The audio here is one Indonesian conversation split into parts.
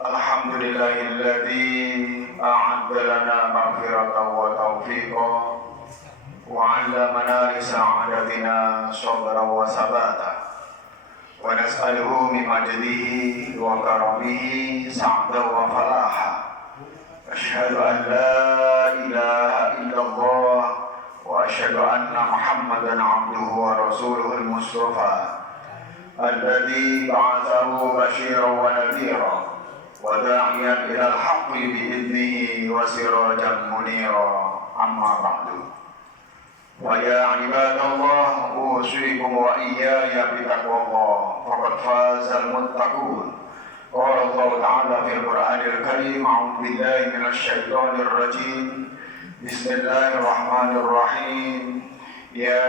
Alhamdulillahilladzi a'adda lana maghfiratan wa taufiqan wa 'allamana li sa'adatina sabran wa sabata wa nas'aluhu min majdihi wa karamihi sa'dan wa falaha. Asyhadu an la ilaha illallah wa asyhadu anna Muhammadan 'abduhu wa rasuluhul mustafa alladzi ba'athahu basyiran wa nadhiran wa da'iyan ilal haqqi bi'idnihi wa sirajan munira. Amma ba'du. Wa ya ibadallah, usikum wa iyaya bitaqwallah, faqad fazal muttaqun. Qala Allah ta'ala fil Qur'anil Karim, a'udzu billahi minasy syaithanir rajim. Bismillahirrahmanirrahim. Ya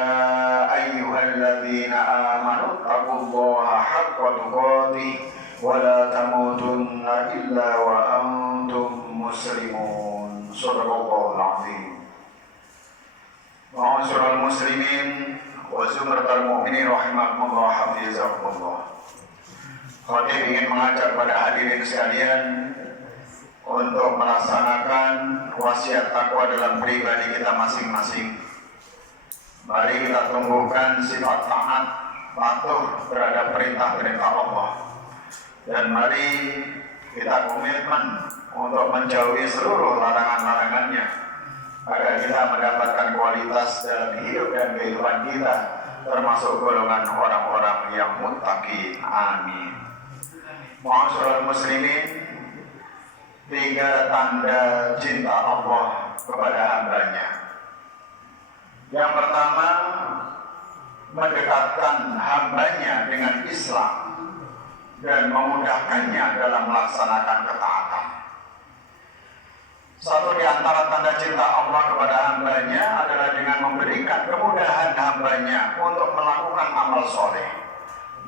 ayyuhalladzina amanu taqullaha haqqa tuqatih wa la tamutunna illa wa antum muslimun. Shadaqallahul azim. Ma'asyiral muslimin wa zumratal mu'minin rahimakumullah hafizakumullah. Khatib ingin mengajak pada hadirin sekalian untuk melaksanakan wasiat takwa dalam pribadi kita masing-masing. Mari kita tumbuhkan sifat taat, patuh terhadap perintah-perintah Allah. Dan mari kita komitmen untuk menjauhi seluruh larangan-larangannya, agar kita mendapatkan kualitas dalam hidup dan kehidupan kita, termasuk golongan orang-orang yang muttaqin. Amin. Ma'asyiral muslimin, 3 tanda cinta Allah kepada hambanya. Yang pertama, mendekatkan hambanya dengan Islam dan memudahkannya dalam melaksanakan ketaatan. Satu di antara tanda cinta Allah kepada hambanya adalah dengan memberikan kemudahan hambanya untuk melakukan amal soleh,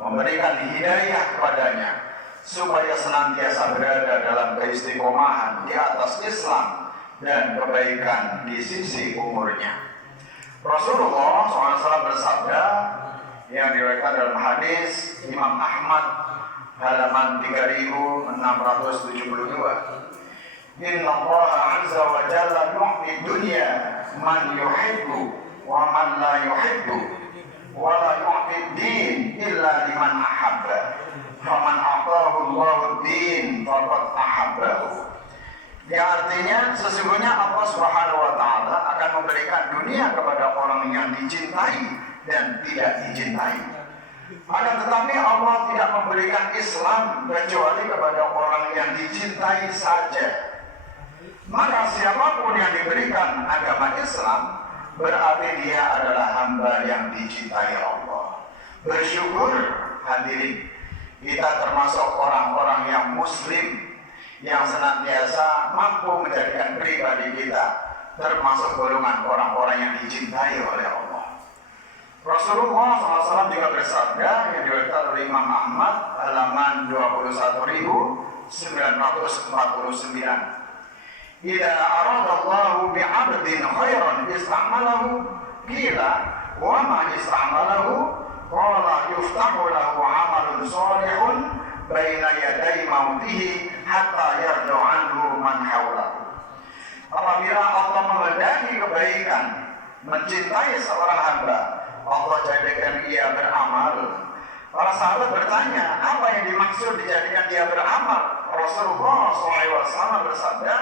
memberikan hidayah kepadanya supaya senantiasa berada dalam keistiqomahan di atas Islam dan kebaikan di sisi umurnya. Rasulullah SAW bersabda yang diriwayatkan dalam hadis Imam Ahmad halaman 3672. Inna Allah azza wa jalla yu'ti dunya man yuhibbu wa man la yuhibbu wa la yu'ti din illa liman ahabba. Faman a'tahu Allahu din faqad ahabbahu. Ya, artinya sesungguhnya Allah Subhanahu wa taala akan memberikan dunia kepada orang yang dicintai dan tidak dicintai. Akan tetapi Allah tidak memberikan Islam kecuali kepada orang yang dicintai saja. Maka siapapun yang diberikan agama Islam berarti dia adalah hamba yang dicintai Allah. Bersyukur hadirin, kita termasuk orang-orang yang muslim yang senantiasa mampu menjadikan pribadi kita termasuk golongan orang-orang yang dicintai oleh Allah. Rasulullah SAW juga bersabda yang diriwayatkan oleh Imam Ahmad halaman 21.949. Idza aradallahu bi'abdin khairan ista'malahu qila wa ma ista'malahu qala yuftahu lahu 'amalun shalihun baina yaday mautihi hatta yardu anhu man hawlahu. Apabila Allah menghendaki kebaikan, mencintai seorang hamba, Allah jadikan ia beramal. Para sahabat bertanya, apa yang dimaksud dijadikan dia beramal? Rasulullah SAW bersabda,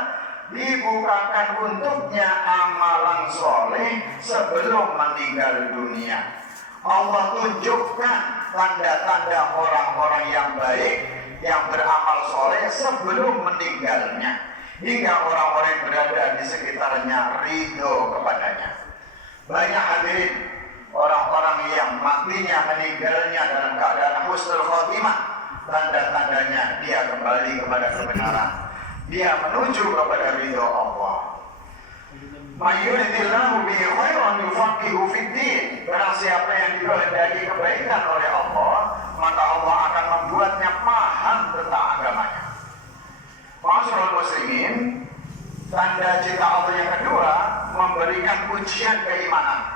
dibukakan untuknya amalan soleh sebelum meninggal dunia. Allah tunjukkan tanda-tanda orang-orang yang baik yang beramal soleh sebelum meninggalnya, hingga orang-orang yang berada di sekitarnya ridho kepadanya. Banyak hadirin orang-orang yang matinya meninggalnya dalam keadaan husnul khotimah, tanda-tandanya dia kembali kepada kebenaran, dia menuju kepada ridho Allah. Mayyuridillahu bihi khairan yufaqihu fiddin. Barang siapa yang dikehendaki kebaikan oleh Allah, maka Allah akan membuatnya paham tentang agamanya. Ma'asyiral muslimin, tanda cinta Allah yang kedua, memberikan ujian keimanan.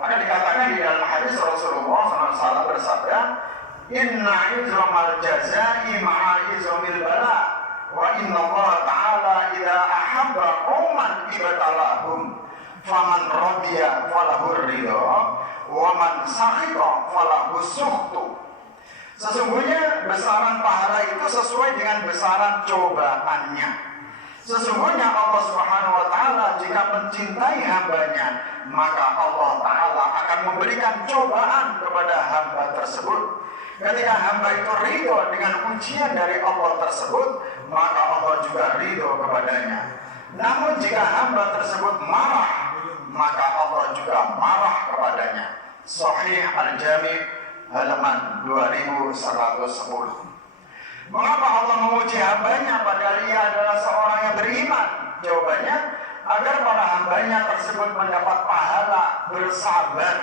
Maka dikatakan di dalam hadis Rasulullah SAW bersabda, inna izramal jazai ma'a izramil bala wa inna Allah ta'ala idza ahabba qauman ibtalahum faman radiya falahu ridha wa man sakhita falahu sukhtu. Sesungguhnya besaran pahala itu sesuai dengan besaran cobaannya. Sesungguhnya Allah Subhanahu wa Ta'ala jika mencintai hambanya, maka Allah Ta'ala akan memberikan cobaan kepada hamba tersebut. Ketika hamba itu ridho dengan ujian dari Allah tersebut, maka Allah juga ridho kepadanya. Namun jika hamba tersebut marah, maka Allah juga marah kepadanya. Sahih Al-Jami' halaman 2110. Mengapa Allah memuji hambanya padahal ia adalah seorang yang beriman? Jawabannya, agar para hambanya tersebut mendapat pahala bersabar.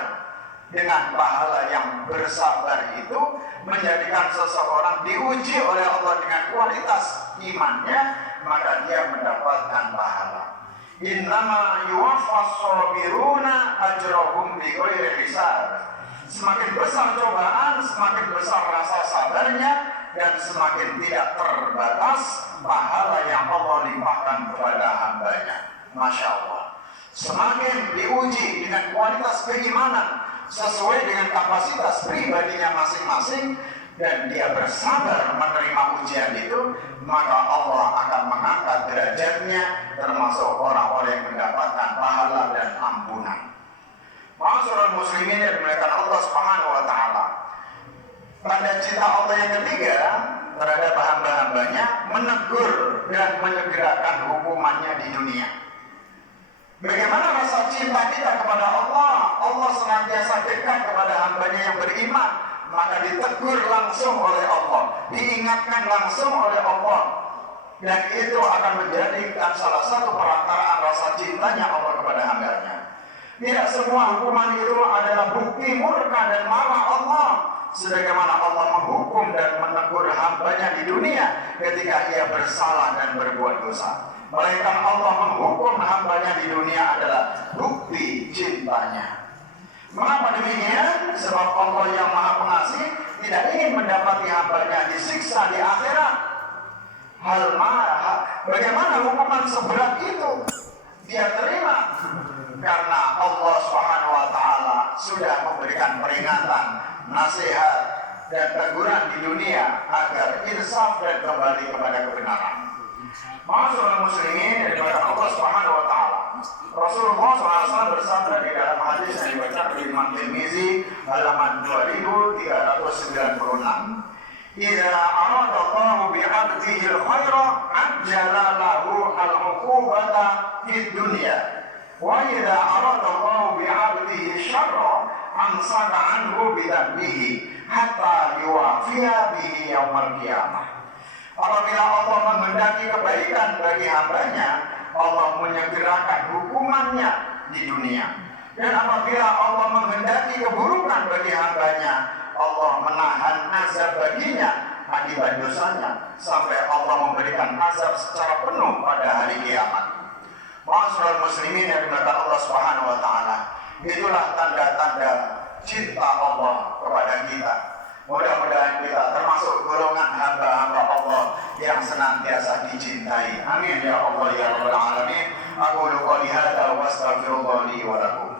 Dengan pahala yang bersabar itu menjadikan seseorang diuji oleh Allah dengan kualitas imannya, maka dia mendapatkan pahala. Innama yuwaffas sabiruna ajrahum bighairi hisab. Semakin besar cobaan, semakin besar rasa sabarnya, dan semakin tidak terbatas pahala yang Allah limpahkan kepada hambanya. Masya Allah. Semakin diuji dengan kualitas keimanan sesuai dengan kapasitas pribadinya masing-masing, dan dia bersabar menerima ujian itu, maka Allah akan mengangkat derajatnya termasuk orang-orang yang mendapatkan pahala dan ampunan. Ma'asyiral muslimin yang dimuliakan Allah Subhanahu wa Ta'ala, tanda cinta Allah yang ketiga terhadap hamba-hambanya menegur dan menyegerakan hukumannya di dunia. Bagaimana rasa cinta kita kepada Allah? Allah senantiasa dekat kepada hambanya yang beriman, maka ditegur langsung oleh Allah, diingatkan langsung oleh Allah, dan itu akan menjadikan salah satu perantaraan rasa cintanya Allah kepada hambanya. Tidak semua hukuman itu adalah bukti murka dan marah Allah, sebagaimana Allah menghukum dan menegur hambanya di dunia ketika ia bersalah dan berbuat dosa. Melainkan Allah menghukum hambanya di dunia adalah bukti cintanya. Mengapa demikian? Sebab Allah yang Maha Pengasih tidak ingin mendapati hambanya disiksa di akhirat. Bagaimana hukuman seberat itu dia terima? Karena Allah Subhanahu wa Ta'ala sudah memberikan peringatan, nasihat, dan teguran di dunia agar insaf dan kembali kepada kebenaran. Ma'asyiral muslimin yang dimuliakan Allah Subhanahu wa Ta'ala, Rasulullah SAW bersabda di dalam hadis yang dibaca oleh Imam Tirmizi halaman 2396, "Idza arada Allahu bi'abdihi al-khaira ajjala lahu al-'uqubata fid dunya. Wa idza arada Allahu bi'abdihi syarra amsaka anhu bidambihi hatta yuwafiya bihi yaumal qiyamah." Apabila Allah menghendaki kebaikan bagi hambanya, Allah menyegerakan hukumannya di dunia. Dan apabila Allah menghendaki keburukan bagi hambanya, Allah menahan azab baginya akibat dosanya sampai Allah memberikan azab secara penuh pada hari kiamat. Ma'asyiral muslimin yang dimuliakan Allah Subhanahu wa Ta'ala, itulah tanda-tanda cinta Allah kepada kita. Mudah-mudahan kita termasuk golongan hamba-hamba Allah yang senantiasa dicintai. Amin ya Allah ya Rabbal alamin. Aqulu qouli hadza wa astaghfirullah li wa lakum.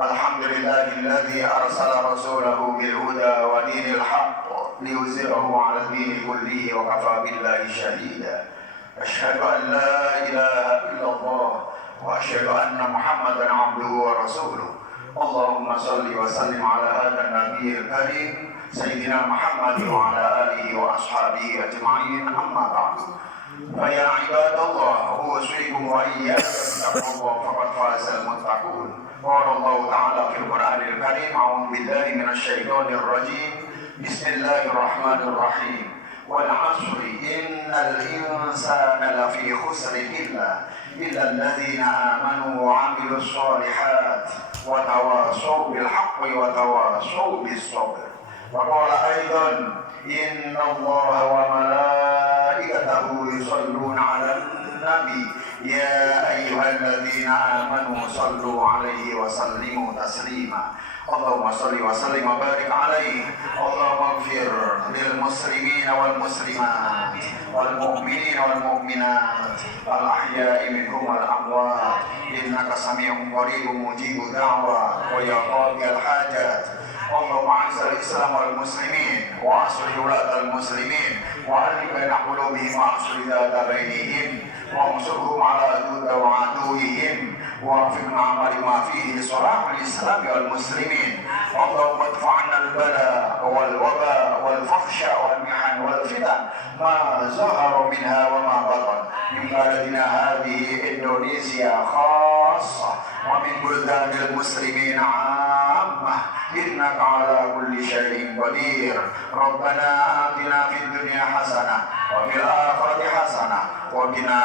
Alhamdulillahilladzi arsala rasulahu bil huda wa dinil haqq liyuzhirahu 'ala ad-dini kullihi wa kafa billahi shahida. Asyhadu an la ilaha illallah wa asyhadu anna Muhammadan 'abduhu wa rasuluh. Allahumma shalli wa sallim 'ala hadzal nabiyil karim sayyidina Muhammad wa 'ala alihi wa ashabihi ajma'in. Amma ba'du. Fa ya ibadallah, usikum wa iyyakum bittaqwa faqad fazal muttaqun. Qala Allah Ta'ala fil Qur'anil Karim, a'udzu billahi minasy syaithanir rajim. Bismillahirrahmanirrahim. والعصر إن الإنسان لفي خسر إلا الذين آمنوا وعملوا الصالحات وتواصوا بالحق وتواصوا بالصبر. وقال أيضا إن الله وملائكته يصلون على النبي يا أيها الذين آمنوا صلوا عليه وسلموا تسليما. اللهم صل وسلم وبارك عليه. اللهم اغفر للمسلمين والمسلمات والمؤمنين والمؤمنات الأحياء منهم والأموات إنك سميع قريب مجيب الدعوة ويا قاضي الحاجات. اللهم اعز الاسلام والمسلمين واصلح ولاة المسلمين والف بين قلوبهم واصلح ذات بينهم وانصرهم على عدوهم ووفقنا عمل ما فيه صلاح الاسلام والمسلمين. اللهم ادفع عنا البلاء والوباء والفحش والمحن والفتن ما ظهر منها وما بطن من بلدنا هذه اندونيسيا خاصه ومن بلدان المسلمين عامه إنك على كل شيء قدير. ربنا آتنا في الدنيا حسنة وفي الآخرة حسنة وقنا